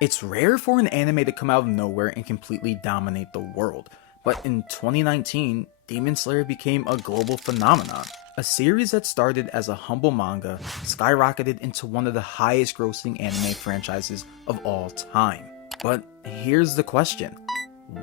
It's rare for an anime to come out of nowhere and completely dominate the world, but in 2019, Demon Slayer became a global phenomenon. A series that started as a humble manga skyrocketed into one of the highest grossing anime franchises of all time. But here's the question: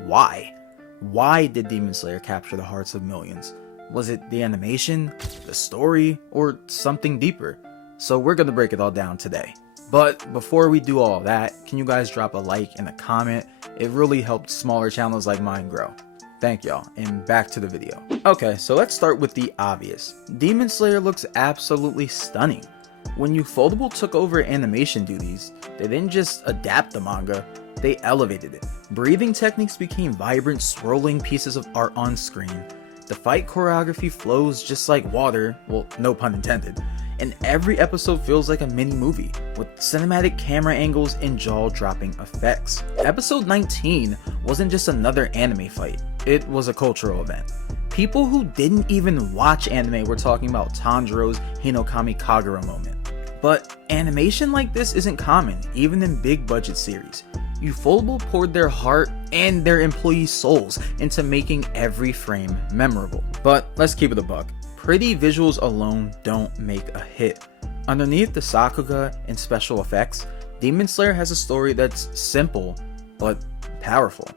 why? Why did Demon Slayer capture the hearts of millions? Was it the animation, the story, or something deeper? So we're gonna break it all down today. But before we do all that, can you guys drop a like and a comment? It really helped smaller channels like mine grow. Thank y'all, and back to the video. Okay, so let's start with the obvious. Demon Slayer looks absolutely stunning. When Ufotable took over animation duties, they didn't just adapt the manga, they elevated it. Breathing techniques became vibrant, swirling pieces of art on screen. The fight choreography flows just like water, well, no pun intended, and every episode feels like a mini movie, with cinematic camera angles and jaw-dropping effects. Episode 19 wasn't just another anime fight, it was a cultural event. People who didn't even watch anime were talking about Tanjiro's Hinokami Kagura moment. But animation like this isn't common, even in big budget series. Ufotable poured their heart and their employees' souls into making every frame memorable. But let's keep it a buck. Pretty visuals alone don't make a hit. Underneath the sakuga and special effects, Demon Slayer has a story that's simple, but powerful.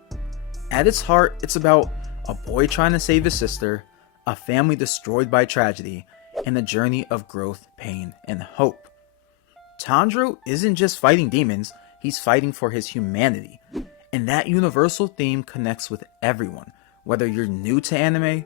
At its heart, it's about a boy trying to save his sister, a family destroyed by tragedy, and a journey of growth, pain, and hope. Tanjiro isn't just fighting demons, he's fighting for his humanity. And that universal theme connects with everyone, whether you're new to anime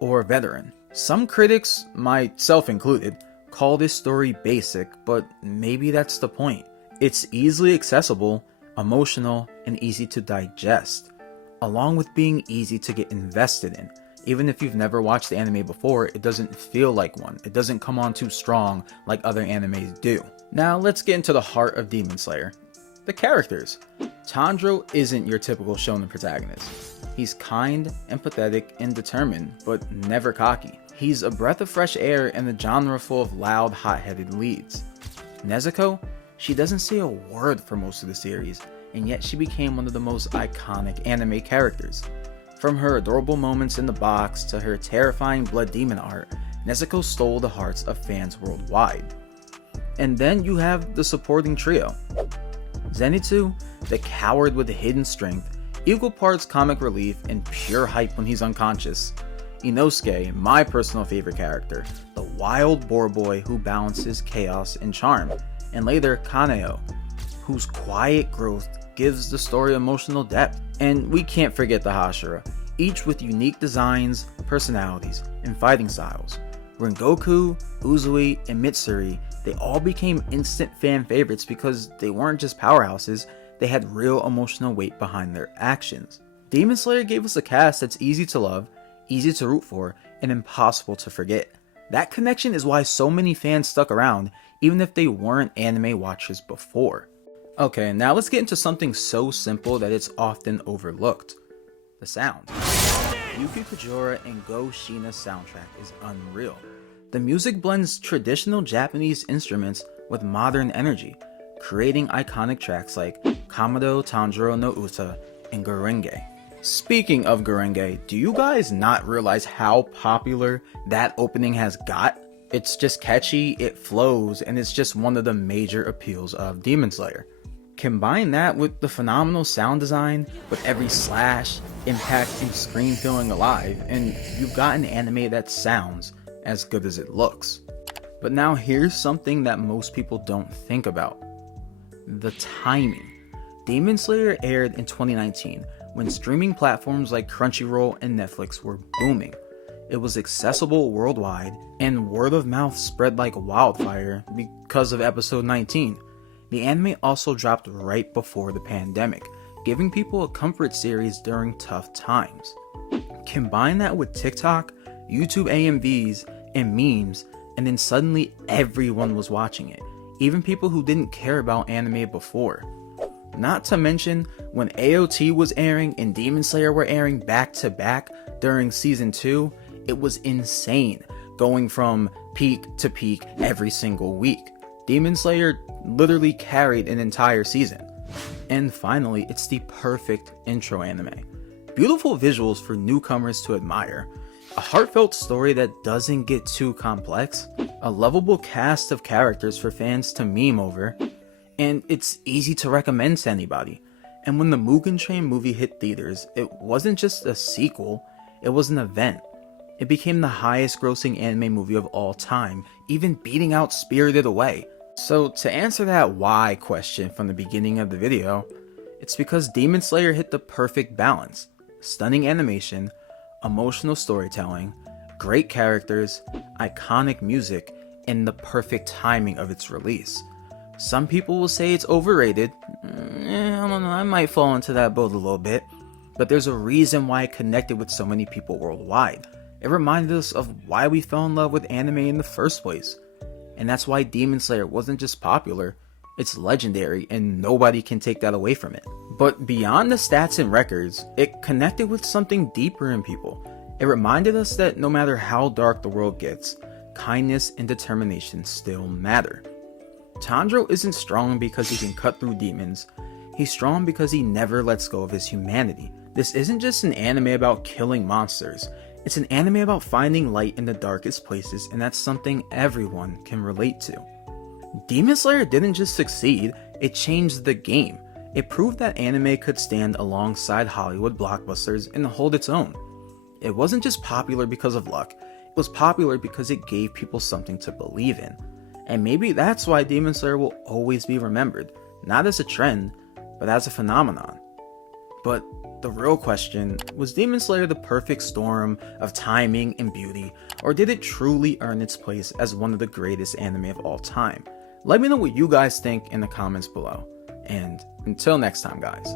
or a veteran. Some critics, myself included, call this story basic, but maybe that's the point. It's easily accessible, emotional, and easy to digest, along with being easy to get invested in. Even if you've never watched the anime before, it doesn't feel like one. It doesn't come on too strong like other animes do. Now let's get into the heart of Demon Slayer. The characters. Tanjiro isn't your typical shonen protagonist. He's kind, empathetic, and determined, but never cocky. He's a breath of fresh air in a genre full of loud, hot-headed leads. Nezuko, she doesn't say a word for most of the series, and yet she became one of the most iconic anime characters. From her adorable moments in the box to her terrifying blood demon art, Nezuko stole the hearts of fans worldwide. And then you have the supporting trio. Zenitsu, the coward with hidden strength, equal parts comic relief and pure hype when he's unconscious. Inosuke, my personal favorite character, the wild boar boy who balances chaos and charm. And later, Kaneo, whose quiet growth gives the story emotional depth. And we can't forget the Hashira, each with unique designs, personalities, and fighting styles. Rengoku, Uzui, and Mitsuri, they all became instant fan favorites because they weren't just powerhouses, they had real emotional weight behind their actions. Demon Slayer gave us a cast that's easy to love, easy to root for, and impossible to forget. That connection is why so many fans stuck around, even if they weren't anime watchers before. Okay, now let's get into something so simple that it's often overlooked. The sound. Yuki Kojura and Go Shina's soundtrack is unreal. The music blends traditional Japanese instruments with modern energy, creating iconic tracks like Kamado Tanjiro no Uta and Gurenge. Speaking of Gurenge, do you guys not realize how popular that opening has got? It's just catchy, it flows, and it's just one of the major appeals of Demon Slayer. Combine that with the phenomenal sound design, with every slash, impact, and scream feeling alive, and you've got an anime that sounds as good as it looks. But now here's something that most people don't think about. The timing. Demon Slayer aired in 2019 when streaming platforms like Crunchyroll and Netflix were booming. It was accessible worldwide, and word of mouth spread like wildfire because of episode 19. The anime also dropped right before the pandemic, giving people a comfort series during tough times. Combine that with TikTok, YouTube AMVs, and memes, and then suddenly everyone was watching it, even people who didn't care about anime before. Not to mention, when AOT was airing and Demon Slayer were airing back to back during season 2, it was insane, going from peak to peak every single week. Demon Slayer literally carried an entire season. And finally, it's the perfect intro anime. Beautiful visuals for newcomers to admire, a heartfelt story that doesn't get too complex, a lovable cast of characters for fans to meme over, and it's easy to recommend to anybody. And when the Mugen Train movie hit theaters, it wasn't just a sequel, it was an event. It became the highest grossing anime movie of all time, even beating out Spirited Away. So to answer that why question from the beginning of the video, it's because Demon Slayer hit the perfect balance. Stunning animation, emotional storytelling, great characters, iconic music, and the perfect timing of its release. Some people will say it's overrated. I don't know, I might fall into that boat a little bit. But there's a reason why it connected with so many people worldwide. It reminded us of why we fell in love with anime in the first place. And that's why Demon Slayer wasn't just popular, it's legendary and nobody can take that away from it. But beyond the stats and records, it connected with something deeper in people. It reminded us that no matter how dark the world gets, kindness and determination still matter. Tanjiro isn't strong because he can cut through demons, he's strong because he never lets go of his humanity. This isn't just an anime about killing monsters, it's an anime about finding light in the darkest places, and that's something everyone can relate to. Demon Slayer didn't just succeed, it changed the game. It proved that anime could stand alongside Hollywood blockbusters and hold its own. It wasn't just popular because of luck, it was popular because it gave people something to believe in. And maybe that's why Demon Slayer will always be remembered, not as a trend, but as a phenomenon. But the real question, was Demon Slayer the perfect storm of timing and beauty, or did it truly earn its place as one of the greatest anime of all time? Let me know what you guys think in the comments below. And until next time, guys.